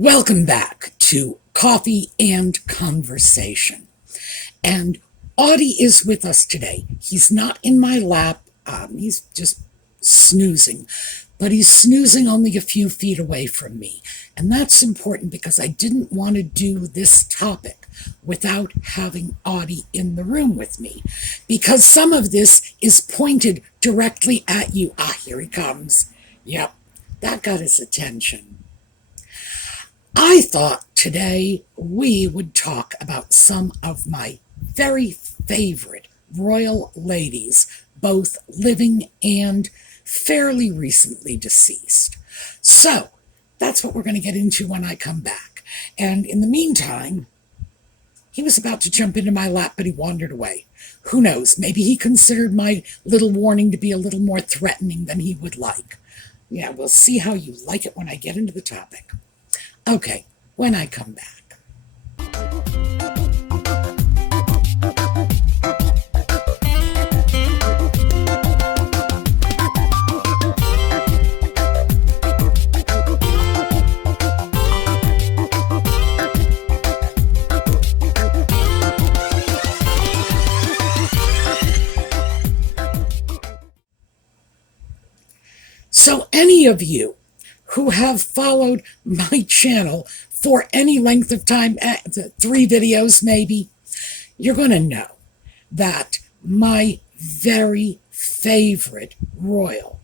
Welcome back to Coffee and Conversation. And Audie is with us today. He's not in my lap. He's just snoozing. But he's snoozing only a few feet away from me. And that's important because I didn't want to do this topic without having Audie in the room with me. Because some of this is pointed directly at you. Here he comes. Yep, that got his attention. I thought today we would talk about some of my very favorite royal ladies, both living and fairly recently deceased. So that's what we're going to get into when I come back. And in the meantime, he was about to jump into my lap, but he wandered away. Who knows? Maybe he considered my little warning to be a little more threatening than he would like. Yeah, we'll see how you like it when I get into the topic. Okay, when I come back. So any of you who have followed my channel for any length of time, 3 videos maybe, you're going to know that my very favorite royal,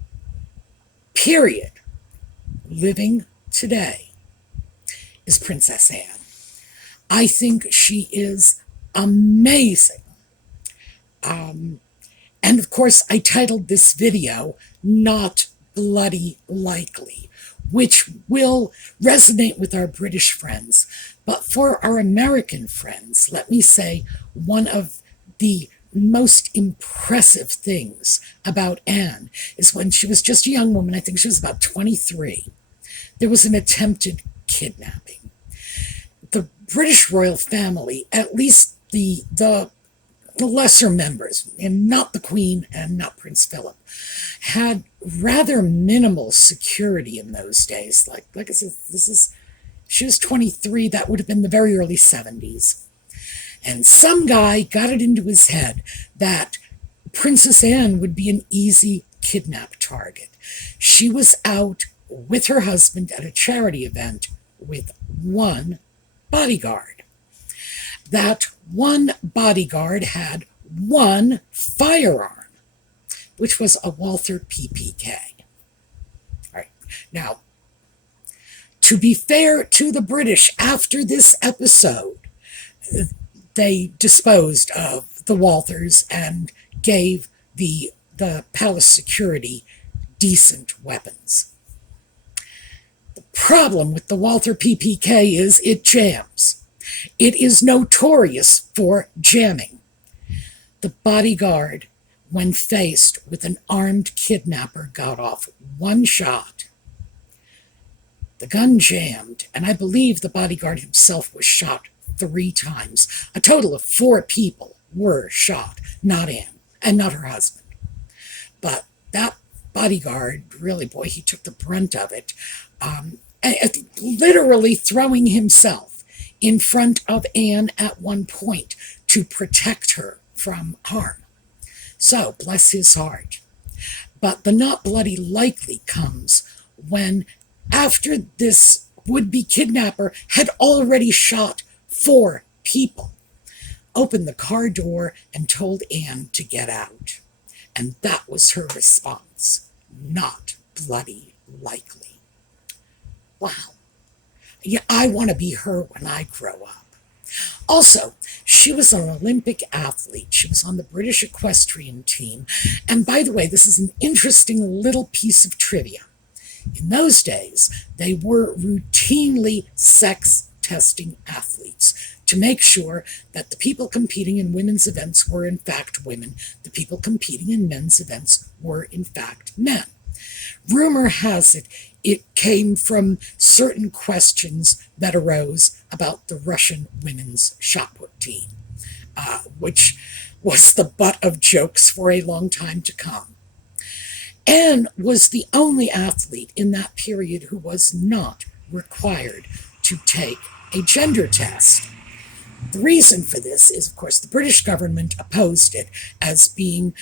period, living today, is Princess Anne. I think she is amazing. And of course, I titled this video, Not Bloody Likely, which will resonate with our British friends. But for our American friends, let me say one of the most impressive things about Anne is when she was just a young woman, I think she was about 23, there was an attempted kidnapping. The British royal family, at least the lesser members, and not the Queen and not Prince Philip, had rather minimal security in those days. Like I said, she was 23, that would have been the very early 70s. And some guy got it into his head that Princess Anne would be an easy kidnap target. She was out with her husband at a charity event with one bodyguard. That one bodyguard had one firearm, which was a Walther PPK. All right. Now, to be fair to the British, after this episode, they disposed of the Walthers and gave the palace security decent weapons. The problem with the Walther PPK is it jams. It is notorious for jamming. The bodyguard, when faced with an armed kidnapper, got off one shot. The gun jammed, and I believe the bodyguard himself was shot 3 times. A total of 4 people were shot, not Anne, and not her husband. But that bodyguard, really, boy, he took the brunt of it, literally throwing himself in front of Anne at one point to protect her from harm. So, bless his heart. But the not bloody likely comes when, after this would-be kidnapper had already shot 4 people, opened the car door and told Anne to get out. And that was her response. Not bloody likely. Wow. Yeah, I want to be her when I grow up. Also, she was an Olympic athlete. She was on the British equestrian team. And by the way, this is an interesting little piece of trivia. In those days, they were routinely sex testing athletes to make sure that the people competing in women's events were in fact women, the people competing in men's events were in fact men. Rumor has it, it came from certain questions that arose about the Russian women's shot put team, which was the butt of jokes for a long time to come. Anne was the only athlete in that period who was not required to take a gender test. The reason for this is, of course, the British government opposed it as being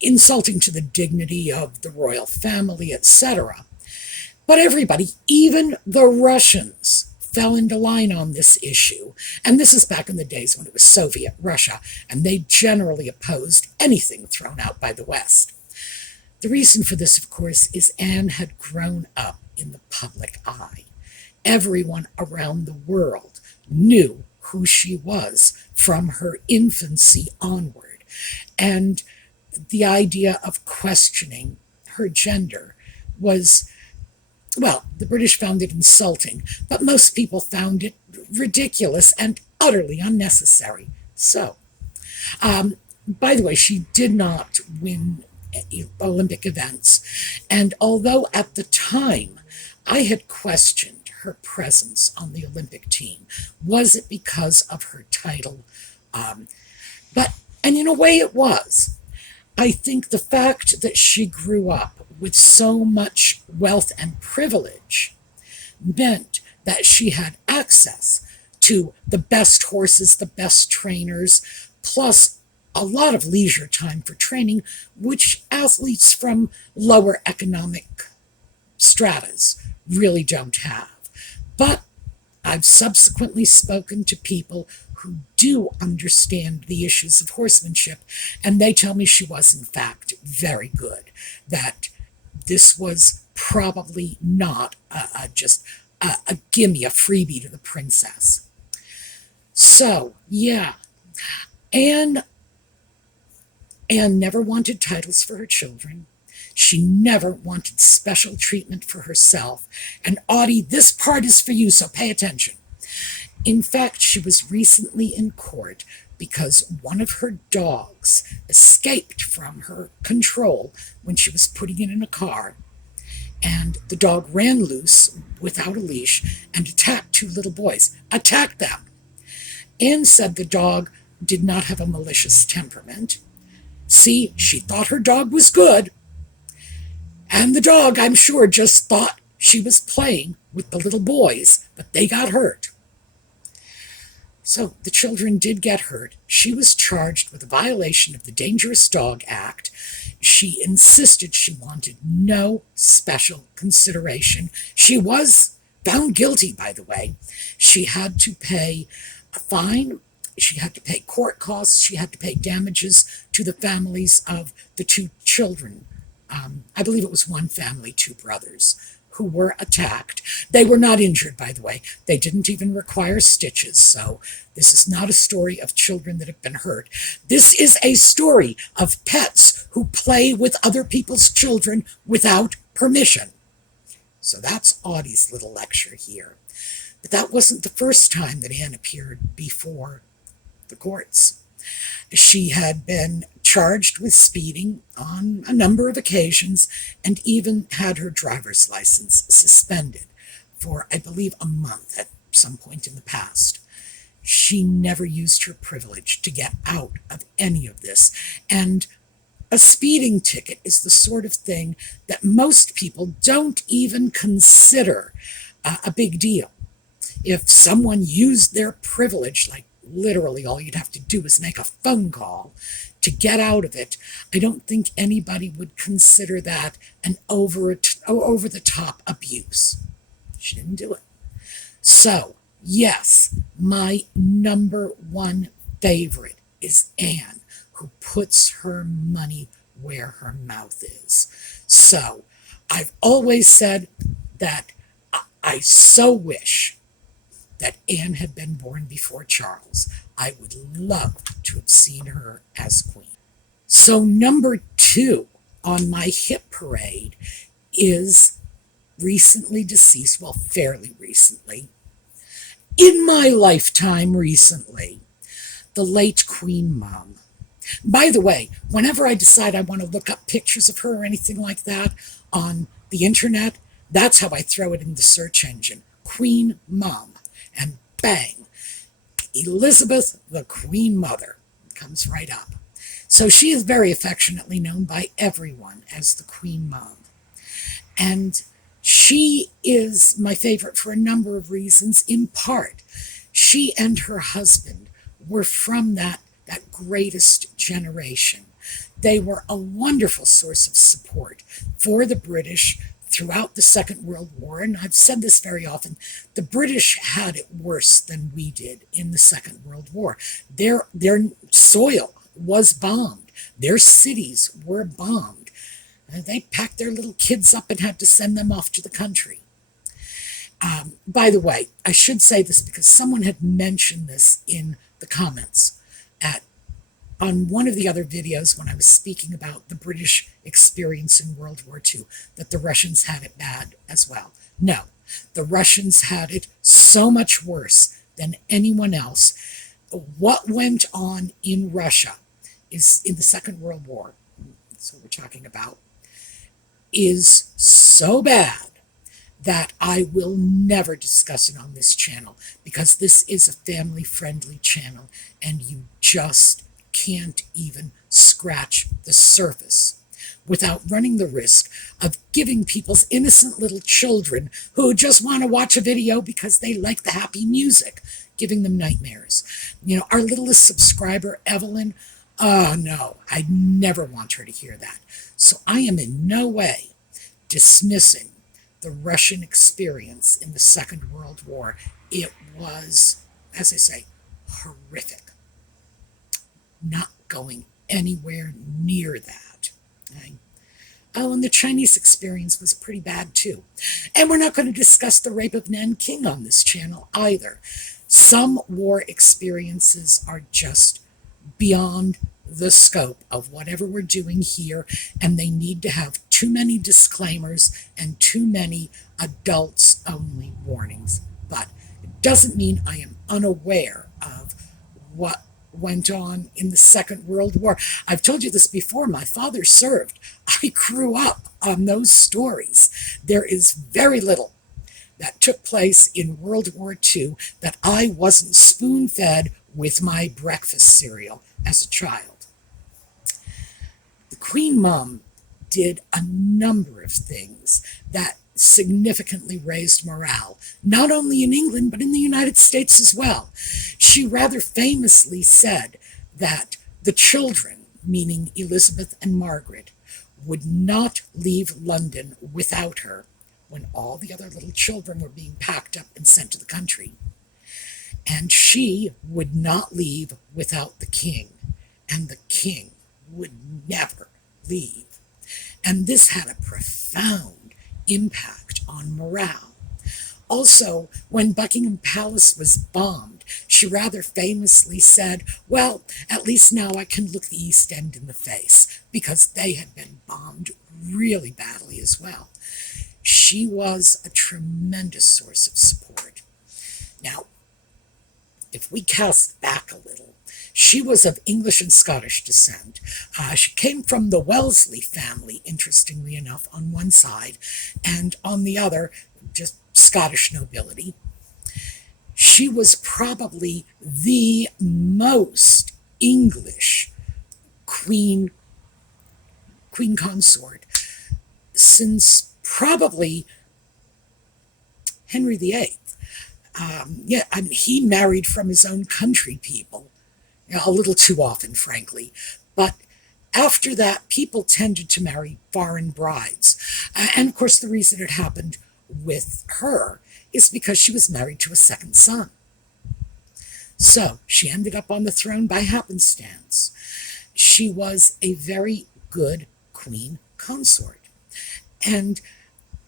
insulting to the dignity of the royal family, etc. But everybody, even the Russians, fell into line on this issue. And this is back in the days when it was Soviet Russia, and they generally opposed anything thrown out by the West. The reason for this, of course, is Anne had grown up in the public eye. Everyone around the world knew who she was from her infancy onward. And the idea of questioning her gender was, well, the British found it insulting, but most people found it ridiculous and utterly unnecessary. So, by the way, she did not win Olympic events. And although at the time I had questioned her presence on the Olympic team, was it because of her title? And in a way it was. I think the fact that she grew up with so much wealth and privilege meant that she had access to the best horses, the best trainers, plus a lot of leisure time for training, which athletes from lower economic stratas really don't have. But I've subsequently spoken to people who do understand the issues of horsemanship, and they tell me she was, in fact, very good, that this was probably not just a gimme, a freebie to the princess. So, yeah, Anne never wanted titles for her children. She never wanted special treatment for herself. And Audie, this part is for you, so pay attention. In fact, she was recently in court because one of her dogs escaped from her control when she was putting it in a car. And the dog ran loose without a leash and attacked two little boys. Attacked them. Anne said the dog did not have a malicious temperament. See, she thought her dog was good. And the dog, I'm sure, just thought she was playing with the little boys, but they got hurt. So the children did get hurt. She was charged with a violation of the Dangerous Dog Act. She insisted she wanted no special consideration. She was found guilty, by the way. She had to pay a fine. She had to pay court costs. She had to pay damages to the families of the two children. I believe it was one family, two brothers, who were attacked. They were not injured, by the way. They didn't even require stitches. So this is not a story of children that have been hurt. This is a story of pets who play with other people's children without permission. So that's Audie's little lecture here. But that wasn't the first time that Anne appeared before the courts. She had been charged with speeding on a number of occasions and even had her driver's license suspended for, I believe, a month at some point in the past. She never used her privilege to get out of any of this. And a speeding ticket is the sort of thing that most people don't even consider a big deal. If someone used their privilege, like literally all you'd have to do is make a phone call to get out of it, I don't think anybody would consider that an over-the-top abuse. She didn't do it. So, yes, my number one favorite is Anne, who puts her money where her mouth is. So, I've always said that I so wish that Anne had been born before Charles. I would love to have seen her as queen. So number 2 on my hit parade is recently deceased, well, fairly recently, in my lifetime recently, the late Queen Mum. By the way, whenever I decide I want to look up pictures of her or anything like that on the internet, that's how I throw it in the search engine. Queen Mum. And bang, Elizabeth, the Queen Mother, comes right up. So she is very affectionately known by everyone as the Queen Mum. And She is my favorite for a number of reasons. In part, she and her husband were from that greatest generation. They were a wonderful source of support for the British throughout the Second World War. And I've said this very often, the British had it worse than we did in the Second World War. Their soil was bombed. Their cities were bombed. They packed their little kids up and had to send them off to the country. By the way, I should say this because someone had mentioned this in the comments on one of the other videos when I was speaking about the British experience in World War II, that the Russians had it bad as well. No, the Russians had it so much worse than anyone else. What went on in Russia is in the Second World War, that's what we're talking about, is so bad that I will never discuss it on this channel because this is a family-friendly channel and you just can't even scratch the surface without running the risk of giving people's innocent little children who just want to watch a video because they like the happy music, giving them nightmares. You know, our littlest subscriber, Evelyn, oh no, I'd never want her to hear that. So I am in no way dismissing the Russian experience in the Second World War. It was, as I say, horrific. Not going anywhere near that. Okay? Oh, and the Chinese experience was pretty bad too. And we're not going to discuss the rape of Nanking on this channel either. Some war experiences are just beyond the scope of whatever we're doing here, and they need to have too many disclaimers and too many adults-only warnings. But it doesn't mean I am unaware of what went on in the Second World War. I've told you this before. My father served. I grew up on those stories. There is very little that took place in World War II that I wasn't spoon-fed with my breakfast cereal as a child. The Queen Mum did a number of things that significantly raised morale, not only in England, but in the United States as well. She rather famously said that the children, meaning Elizabeth and Margaret, would not leave London without her when all the other little children were being packed up and sent to the country. And she would not leave without the king, and the king would never leave. And this had a profound impact on morale. Also, when Buckingham Palace was bombed, she rather famously said, well, at least now I can look the East End in the face, because they had been bombed really badly as well. She was a tremendous source of support. Now, if we cast back a little, she was of English and Scottish descent. She came from the Wellesley family, interestingly enough, on one side, and on the other, just Scottish nobility. She was probably the most English queen consort since probably Henry VIII. He married from his own country people, a little too often, frankly. But after that, people tended to marry foreign brides. And of course, the reason it happened with her is because she was married to a second son. So she ended up on the throne by happenstance. She was a very good queen consort. And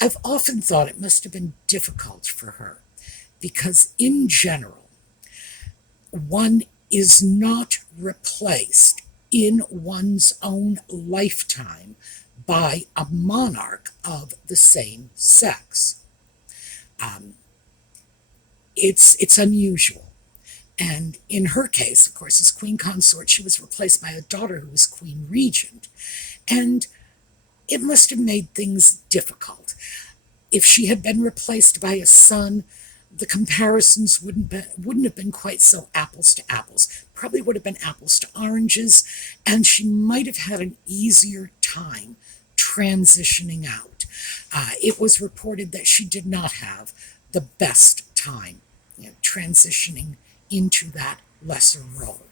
I've often thought it must have been difficult for her because in general, one is not replaced in one's own lifetime by a monarch of the same sex. It's unusual. And in her case, of course, as queen consort, she was replaced by a daughter who was queen regent. And it must have made things difficult. If she had been replaced by a son, the comparisons wouldn't have been quite so apples to apples. Probably would have been apples to oranges, and she might have had an easier time transitioning out. It was reported that she did not have the best time, transitioning into that lesser role,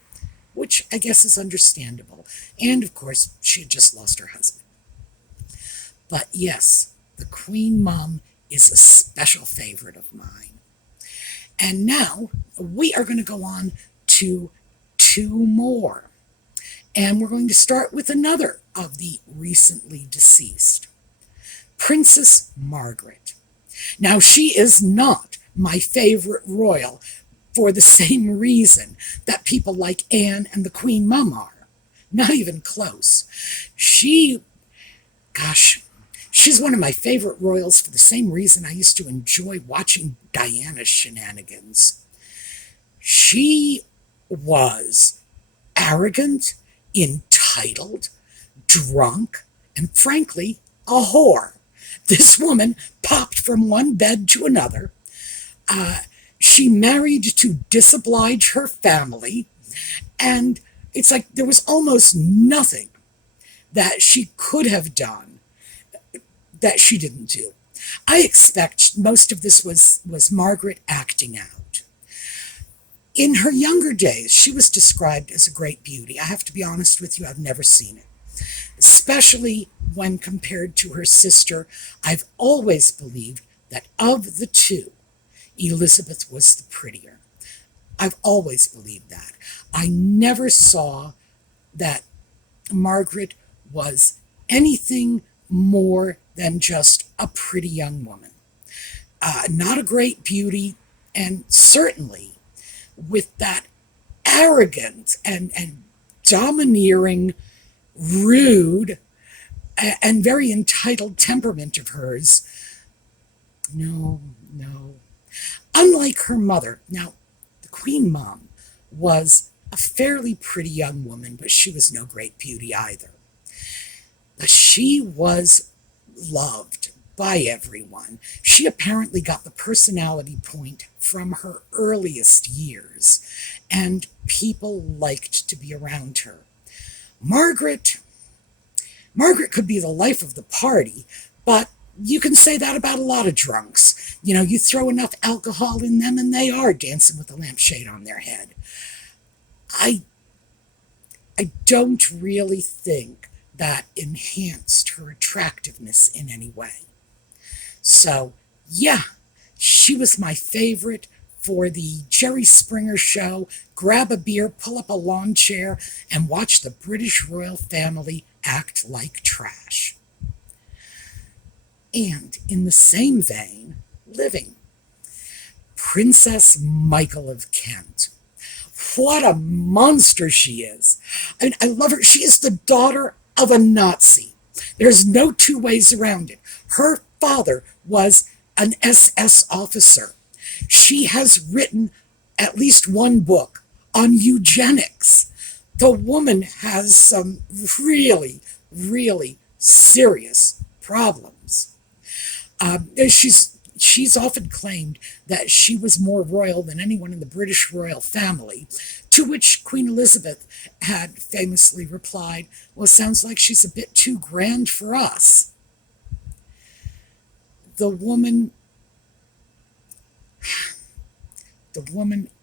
which I guess is understandable. And of course, she had just lost her husband. But yes, the Queen Mom is a special favorite of mine. And now we are going to go on to two more. And we're going to start with another of the recently deceased, Princess Margaret. Now, she is not my favorite royal for the same reason that people like Anne and the Queen Mum are. Not even close. She's one of my favorite royals for the same reason I used to enjoy watching Diana's shenanigans. She was arrogant, entitled, drunk, and frankly, a whore. This woman popped from one bed to another. She married to disoblige her family, and it's like there was almost nothing that she could have done that she didn't do. I expect most of this was Margaret acting out. In her younger days, she was described as a great beauty. I have to be honest with you, I've never seen it. Especially when compared to her sister, I've always believed that of the two, Elizabeth was the prettier. I've always believed that. I never saw that Margaret was anything more than just a pretty young woman. Not a great beauty, and certainly with that arrogant and domineering, rude, and very entitled temperament of hers. No. Unlike her mother, now, the Queen Mom was a fairly pretty young woman, but she was no great beauty either. But she was loved by everyone. She apparently got the personality point from her earliest years, and people liked to be around her. Margaret could be the life of the party, but you can say that about a lot of drunks. You throw enough alcohol in them and they are dancing with a lampshade on their head. I don't really think that enhanced her attractiveness in any way. So, yeah, she was my favorite for the Jerry Springer show. Grab a beer, pull up a lawn chair, and watch the British royal family act like trash. And in the same vein, living, Princess Michael of Kent. What a monster she is. I love her. She is the daughter of a Nazi. There's no two ways around it. Her father was an SS officer. She has written at least one book on eugenics. The woman has some really, really serious problems. She's often claimed that she was more royal than anyone in the British royal family, to which Queen Elizabeth had famously replied, well, sounds like she's a bit too grand for us. The woman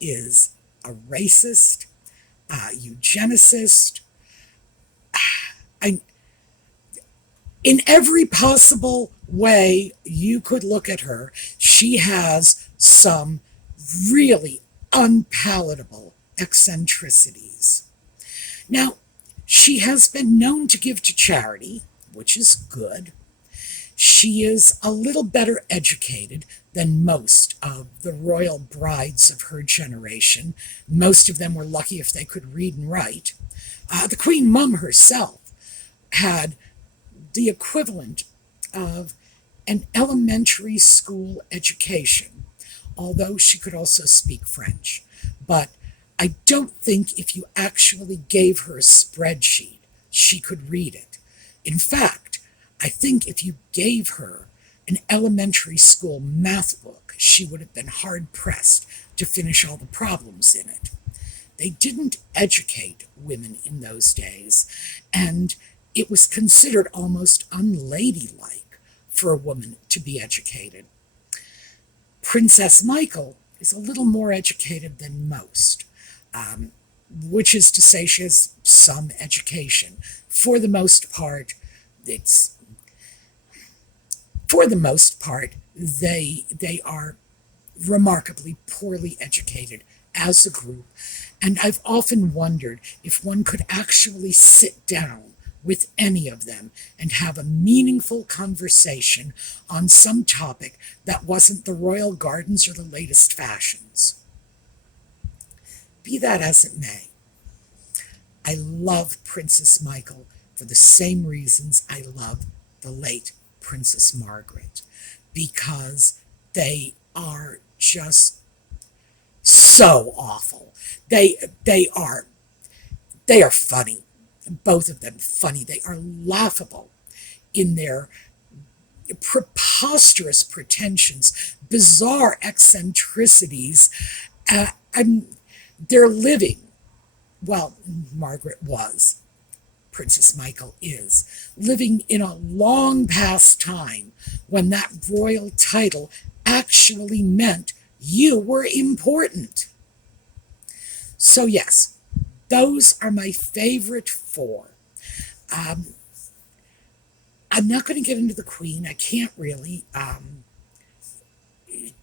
is a racist, a eugenicist. In every possible way you could look at her, she has some really unpalatable eccentricities. Now, she has been known to give to charity, which is good. She is a little better educated than most of the royal brides of her generation. Most of them were lucky if they could read and write. The Queen Mum herself had the equivalent of an elementary school education, although she could also speak French. But I don't think if you actually gave her a spreadsheet, she could read it. In fact, I think if you gave her an elementary school math book, she would have been hard-pressed to finish all the problems in it. They didn't educate women in those days, and it was considered almost unladylike for a woman to be educated. Princess Michael is a little more educated than most, which is to say she has some education. For the most part, they are remarkably poorly educated as a group, and I've often wondered if one could actually sit down with any of them and have a meaningful conversation on some topic that wasn't the royal gardens or the latest fashions. Be that as it may, I love Princess Michael for the same reasons I love the late Princess Margaret, because they are just so awful. They are funny. Both of them funny. They are laughable in their preposterous pretensions, bizarre eccentricities, and they're living, well, Margaret was, Princess Michael is, living in a long past time when that royal title actually meant you were important. So yes, those are my favorite four. I'm not going to get into the Queen. I can't really.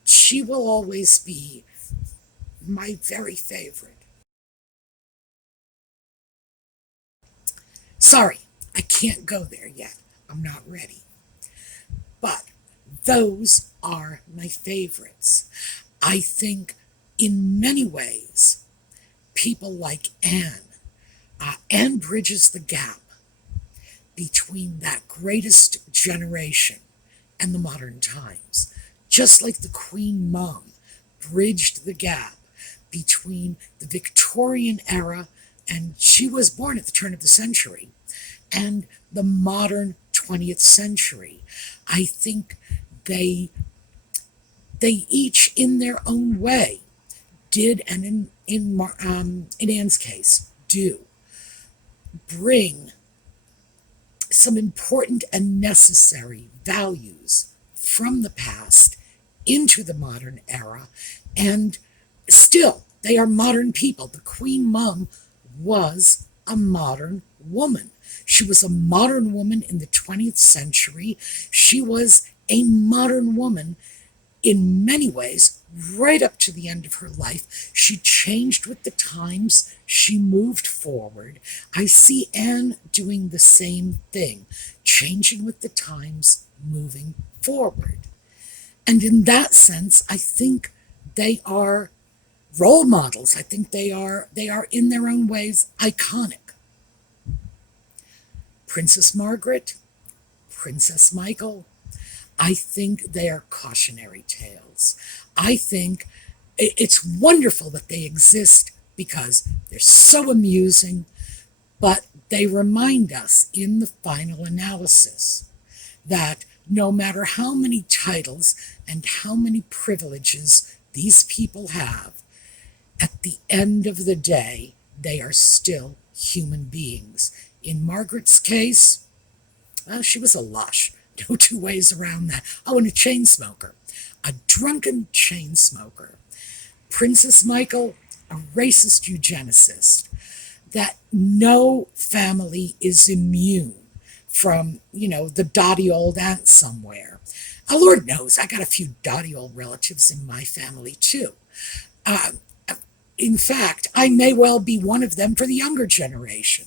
She will always be my very favorite. Sorry, I can't go there yet. I'm not ready. But those are my favorites. I think in many ways, people like Anne bridges the gap between that greatest generation and the modern times, just like the Queen Mum bridged the gap between the Victorian era, and she was born at the turn of the century, and the modern 20th century. I think they each in their own way did, and in Anne's case, do bring some important and necessary values from the past into the modern era, and still, they are modern people. The Queen Mum was a modern woman. She was a modern woman in the 20th century. She was a modern woman in many ways, right up to the end of her life. She changed with the times. She moved forward. I see Anne doing the same thing, changing with the times, moving forward. And in that sense, I think they are role models. I think they are in their own ways iconic. Princess Margaret, Princess Michael, I think they are cautionary tales. I think it's wonderful that they exist because they're so amusing, but they remind us in the final analysis that no matter how many titles and how many privileges these people have, at the end of the day, they are still human beings. In Margaret's case, she was a lush. No two ways around that. Oh, and a chain smoker. A drunken chain smoker. Princess Michael, a racist eugenicist. That no family is immune from, the dotty old aunt somewhere. Lord knows, I got a few dotty old relatives in my family, too. In fact, I may well be one of them for the younger generation.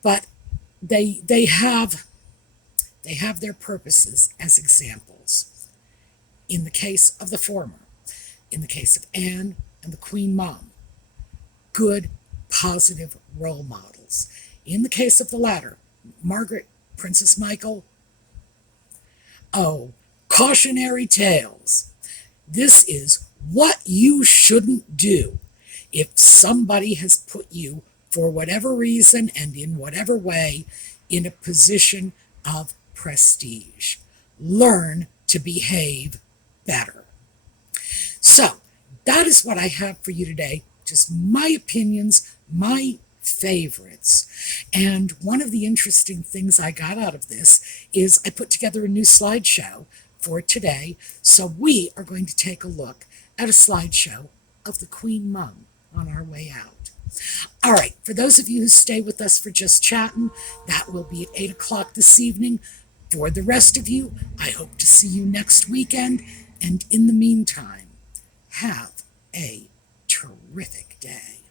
But they have their purposes as examples. In the case of the former, in the case of Anne and the Queen Mum, good, positive role models. In the case of the latter, Margaret, Princess Michael, cautionary tales. This is what you shouldn't do if somebody has put you, for whatever reason and in whatever way, in a position of prestige. Learn to behave better. So, that is what I have for you today. Just my opinions, my favorites. And one of the interesting things I got out of this is I put together a new slideshow for today. So we are going to take a look at a slideshow of the Queen Mum on our way out. All right, for those of you who stay with us for Just Chatting, that will be at 8 o'clock this evening. For the rest of you, I hope to see you next weekend. And in the meantime, have a terrific day.